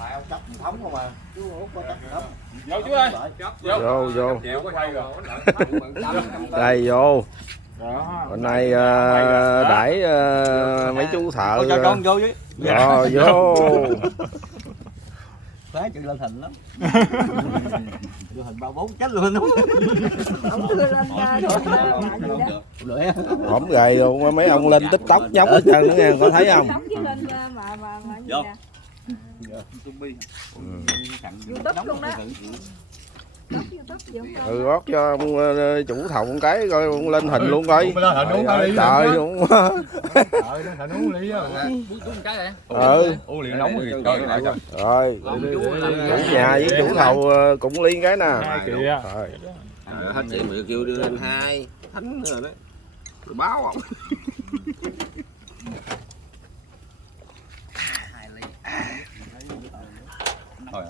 lại ông chấp thống không à, chú Út có chấp thống. Vô chú ơi. Vô. Chịu có thay rồi. Đây vô. Hôm nay đãi mấy chú thợ. Cho con vô với. Rồi vô. Phá chừng lên hình lắm. Lên hình 34 chết luôn đúng. Ông đưa lên rồi. Hổng gầy luôn, mấy ông lên TikTok nhóc hết trơn nữa nha, có thấy không? Vô. YouTube luôn đó. Ừ, gót cho ông chủ thầu một cái coi ông lên hình luôn coi. Trời luôn. Thành uống ly á. Ừ. Uống ly nóng rồi trời lại trời. Rồi. Chủ nhà với chủ thầu cũng ly cái nè. Kìa. Rồi. Hết chị mà kêu đưa lên 2 thánh nữa đó. Rồi báo không? Thôi